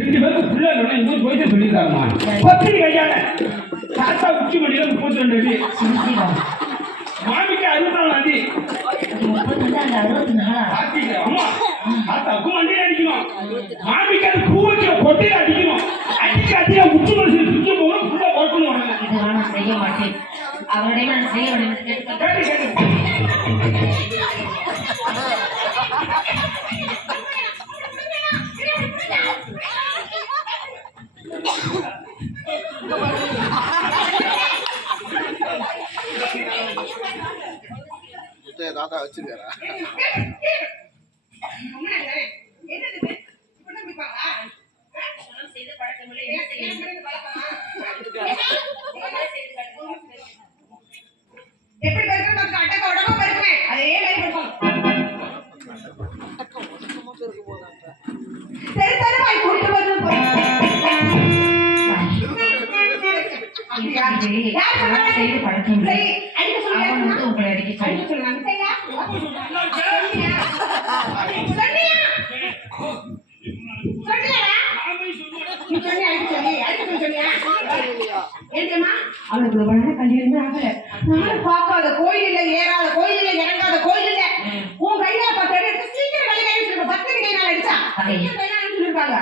2 பேருக்கு புள்ள இல்ல இன்னொரு போயிட்டு சொல்லிருக்காங்கம்மா. பத்திரி கையால தாத்தா உச்சி மணியில 32 அடி. மாமிக்கு 64 அடி. 64 அம்மா. தாத்தாவுக்கு மண்டியில அடிக்கணும். மாமிக்கு அது கூவச்சில கொட்டையில அடிக்கணும். அடிக்க உச்சி மணியில சுத்தி போகணும் புள்ள ஓட்டணும். இது நான் செய்ய மாட்டேன். அவருடைய நான் செய்ய வேண்டும் கேட்டு தாத்தா வச்சிருக்காரா? எப்படி பருக்க அட்டக்க உடம்பா பருக்குவேன் அதே மாதிரி சரி தருவாய் கூட்டு வந்து அவளுக்கு உடனே கல்யாணமே ஆகல. நானும் பார்க்காத கோயில் இல்ல, ஏறாத கோயில் இல்ல, இறங்காத கோயில் இல்ல. உன் கையால 10 எடுத்து சீக்கிரம் கல்யாணம் 10 கையால அடிச்சா கல்யாணம் சொல்லிருக்காங்க.